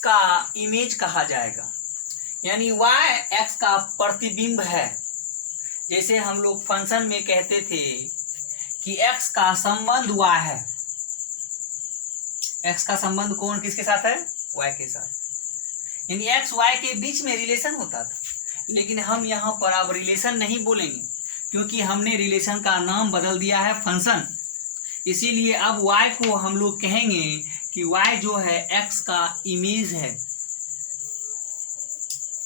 का इमेज कहा जाएगा, यानी y x का प्रतिबिंब है। जैसे हम लोग फंक्शन में कहते थे कि x का संबंध y है, x का संबंध कौन किसके साथ है? y के साथ, यानी x y के बीच में रिलेशन होता था। लेकिन हम यहाँ पर अब रिलेशन नहीं बोलेंगे, क्योंकि हमने रिलेशन का नाम बदल दिया है फंक्शन। इसीलिए अब y को हम लोग कहेंगे कि y जो है x का इमेज है।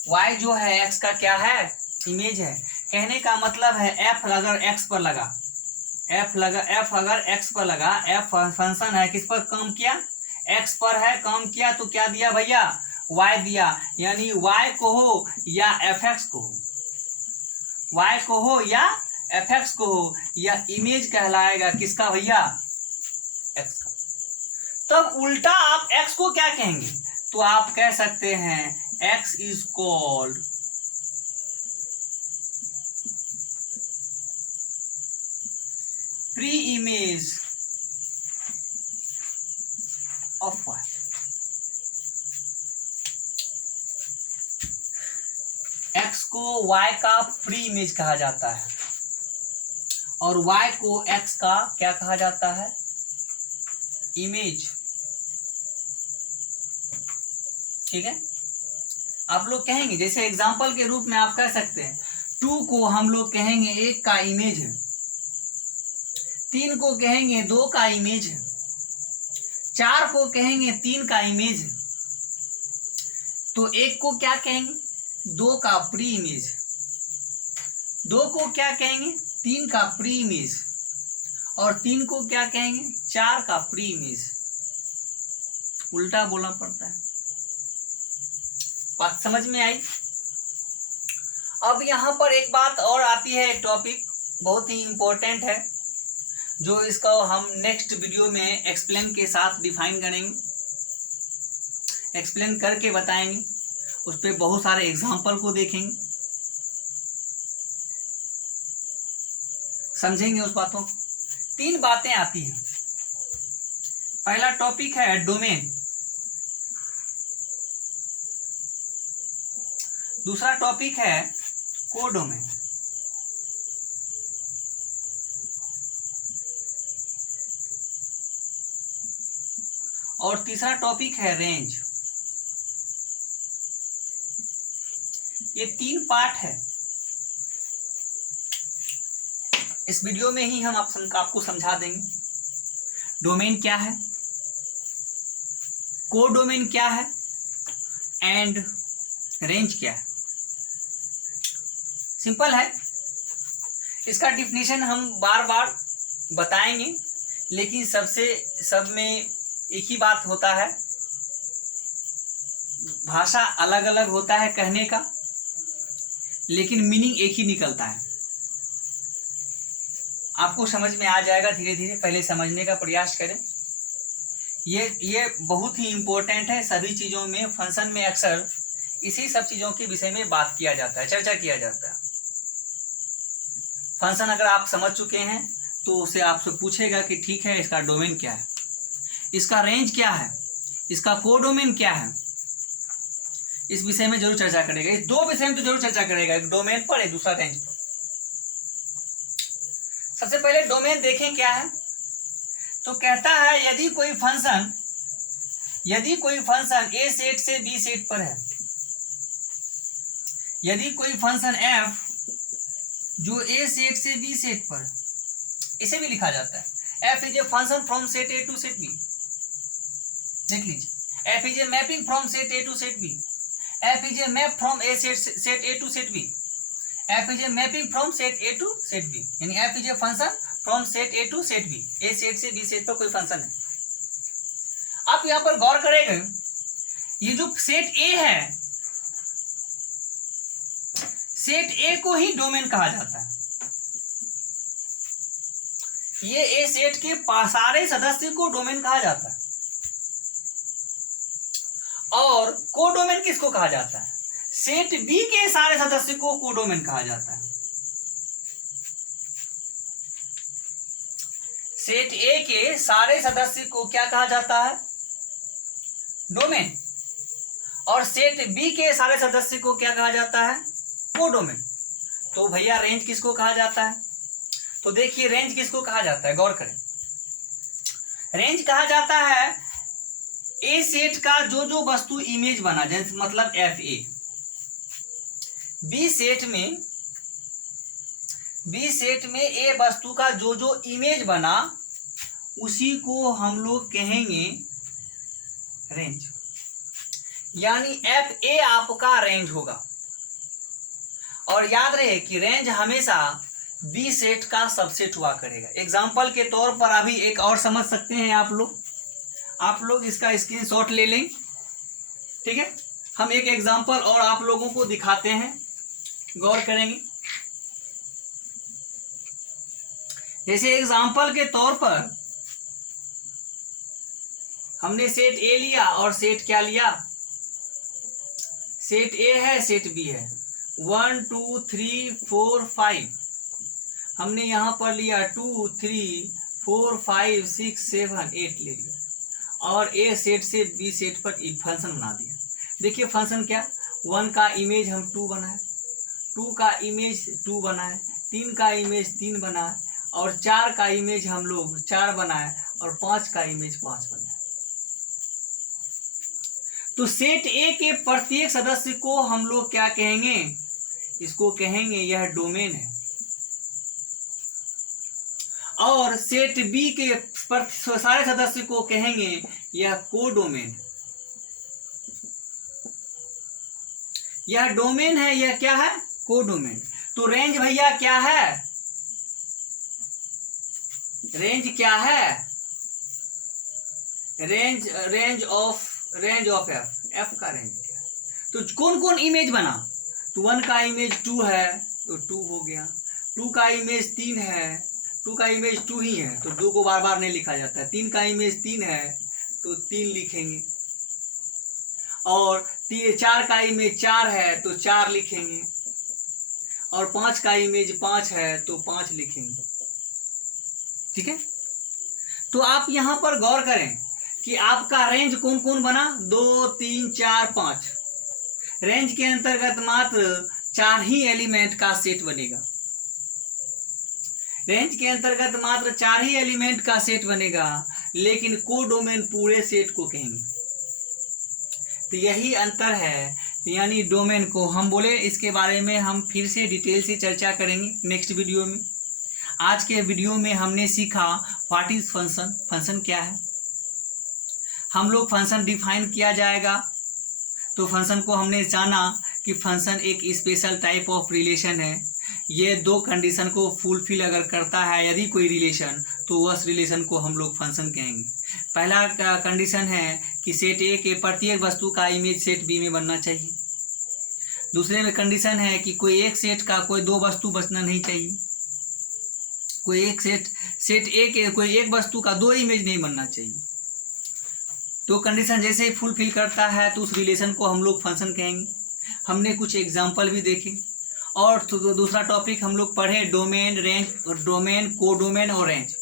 y जो है x का क्या है? इमेज है। कहने का मतलब है f अगर x पर लगा, f अगर x पर लगा, f फंक्शन है, किस पर काम किया? x पर है, काम किया तो क्या दिया भैया? y दिया। यानी y को हो या fx को हो, y को हो या fx को हो, यह इमेज कहलाएगा किसका भैया? x का। तब उल्टा आप x को क्या कहेंगे? तो आप कह सकते हैं x is called pre image of y। x को y का प्री इमेज कहा जाता है और y को x का क्या कहा जाता है? इमेज। ठीक है, आप लोग कहेंगे, जैसे एग्जांपल के रूप में आप कह सकते हैं 2 को हम लोग कहेंगे 1 का इमेज है, 3 को कहेंगे 2 का इमेज है, 4 को कहेंगे 3 का इमेज है, तो 1 को क्या कहेंगे? 2 का प्री इमेज, 2 को क्या कहेंगे? 3 का प्री इमेज, और 3 को क्या कहेंगे? 4 का प्री इमेज। उल्टा बोलना पड़ता है। बात समझ में आई? अब यहाँ पर एक बात और आती है, एक टॉपिक बहुत ही इंपॉर्टेंट है, जो इसको हम नेक्स्ट वीडियो में एक्सप्लेन के साथ डिफाइन करेंगे, एक्सप्लेन करके बताएंगे, उस पर बहुत सारे एग्जाम्पल को देखेंगे, समझेंगे उस बातों को। 3 बातें आती हैं। पहला टॉपिक है डोमेन, दूसरा टॉपिक है कोडोमेन, और तीसरा टॉपिक है रेंज। ये 3 पार्ट है। इस वीडियो में ही हम आपको समझा देंगे डोमेन क्या है, कोडोमेन क्या है, एंड रेंज क्या है। सिंपल है, इसका डिफिनेशन हम बार बार बताएंगे, लेकिन सब में एक ही बात होता है, भाषा अलग अलग होता है कहने का, लेकिन मीनिंग एक ही निकलता है। आपको समझ में आ जाएगा धीरे धीरे, पहले समझने का प्रयास करें। ये बहुत ही इम्पोर्टेंट है। सभी चीज़ों में, फंक्शन में अक्सर इसी सब चीज़ों के विषय में बात किया जाता है, चर्चा किया जाता है। फंक्शन अगर आप समझ चुके हैं तो उसे आपसे पूछेगा कि ठीक है, इसका डोमेन क्या है, इसका रेंज क्या है, इसका कोडोमेन क्या है। इस विषय में जरूर चर्चा करेगा। इस 2 विषय में तो जरूर चर्चा करेगा, एक डोमेन पर, एक दूसरा रेंज पर। सबसे पहले डोमेन देखें क्या है। तो कहता है यदि कोई फंक्शन ए सेट से बी सेट पर है, यदि कोई फंक्शन f जो ए सेट से बी सेट पर, इसे भी लिखा जाता है f is a function from set A to set B. देख लीजिए, f is a mapping from set A to set B, f is a map from a set A to set B, f is a mapping from set A to set B, यानी f is a function from set A to set B. A set से B set पर कोई function है। आप यहां पर गौर करेंगे, ये जो सेट ए है, सेट ए को ही डोमेन कहा जाता है। ये ए सेट के सारे सदस्य को डोमेन कहा जाता है। और कोडोमेन किसको कहा जाता है? सेट बी के सारे सदस्य को कोडोमेन कहा जाता है। सेट ए के सारे सदस्य को क्या कहा जाता है? डोमेन। और सेट बी के सारे सदस्य को क्या कहा जाता है? कोडोमेन। तो भैया रेंज किसको कहा जाता है? तो देखिए रेंज किसको कहा जाता है, गौर करें। रेंज कहा जाता है ए सेट का जो जो वस्तु इमेज बना, जैसे मतलब एफ ए। बी सेट में ए वस्तु का जो जो इमेज बना उसी को हम लोग कहेंगे रेंज, यानी एफ ए आपका रेंज होगा। और याद रहे कि रेंज हमेशा बी सेट का सबसेट हुआ करेगा। एग्जाम्पल के तौर पर अभी एक और समझ सकते हैं आप लोग इसका स्क्रीनशॉट ले लें, ठीक है। हम एक एग्जाम्पल और आप लोगों को दिखाते हैं, गौर करेंगे। जैसे एग्जाम्पल के तौर पर हमने सेट ए लिया और सेट क्या लिया? सेट ए है, सेट बी है। 1 2 3 4 5 हमने यहां पर लिया 2 3 4 5 6 7 8 ले लिया और ए सेट से बी सेट पर फंक्शन बना दिया। देखिए फंक्शन क्या, 1 का इमेज हम 2 बनाए, 2 का इमेज 2 बनाए, 3 का इमेज 3 बनाए और 4 का इमेज हम लोग 4 बनाए और 5 का इमेज 5 बनाए। तो सेट ए के प्रत्येक सदस्य को हम लोग क्या कहेंगे? इसको कहेंगे यह डोमेन है। और सेट बी के सारे सदस्य को कहेंगे यह कोडोमेन। यह डोमेन है, यह क्या है? कोडोमेन। तो रेंज भैया क्या है? रेंज क्या है? रेंज ऑफ एफ का रेंज क्या है? तो कौन कौन इमेज बना? तो 1 का इमेज 2 है तो 2 हो गया, 2 का इमेज 3 है, 2 का इमेज 2 ही है तो 2 को बार बार नहीं लिखा जाता है। 3 का इमेज 3 है तो 3 लिखेंगे और 4 का इमेज 4 है तो 4 लिखेंगे और 5 का इमेज 5 है तो 5 लिखेंगे, ठीक है। तो आप यहां पर गौर करें कि आपका रेंज कौन कौन बना? 2 3 4 5। रेंज के अंतर्गत मात्र 4 ही एलिमेंट का सेट बनेगा। रेंज के अंतर्गत मात्र 4 ही एलिमेंट का सेट बनेगा, लेकिन कोडोमेन पूरे सेट को कहेंगे। तो यही अंतर है, यानी डोमेन को हम बोले, इसके बारे में हम फिर से डिटेल से चर्चा करेंगे नेक्स्ट वीडियो में। आज के वीडियो में हमने सीखा व्हाट इज फंक्शन, फंक्शन क्या है। हम लोग फंक्शन डिफाइन किया जाएगा। तो फंक्शन को हमने जाना कि फंक्शन एक स्पेशल टाइप ऑफ रिलेशन है। ये 2 कंडीशन को फुलफिल अगर करता है यदि कोई रिलेशन, तो उस रिलेशन को हम लोग फंक्शन कहेंगे। पहला कंडीशन है कि सेट ए के प्रत्येक वस्तु का इमेज सेट बी में बनना चाहिए। दूसरे में कंडीशन है कि कोई एक सेट का कोई 2 वस्तु बचना नहीं चाहिए। कोई एक सेट ए के कोई एक वस्तु का 2 इमेज नहीं बनना चाहिए। तो कंडीशन जैसे ही फुलफिल करता है तो उस रिलेशन को हम लोग फंक्शन कहेंगे। हमने कुछ एग्जाम्पल भी देखे। और तो दूसरा टॉपिक हम लोग पढ़े डोमेन, रेंज, डोमेन, कोडोमेन और रेंज।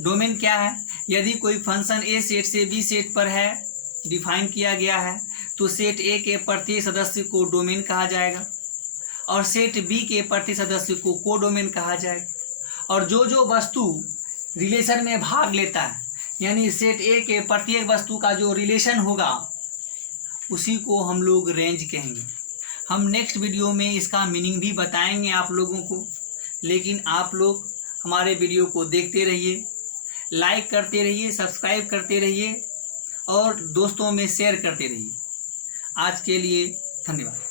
डोमेन क्या है? यदि कोई फंक्शन ए सेट से बी सेट पर है, डिफाइन किया गया है, तो सेट ए के प्रत्येक सदस्य को डोमेन कहा जाएगा और सेट बी के प्रत्येक सदस्य को कोडोमेन कहा जाएगा। और जो जो वस्तु रिलेशन में भाग लेता है, यानी सेट ए के प्रत्येक वस्तु का जो रिलेशन होगा उसी को हम लोग रेंज कहेंगे। हम नेक्स्ट वीडियो में इसका मीनिंग भी बताएंगे आप लोगों को। लेकिन आप लोग हमारे वीडियो को देखते रहिए, लाइक करते रहिए, सब्सक्राइब करते रहिए और दोस्तों में शेयर करते रहिए। आज के लिए धन्यवाद।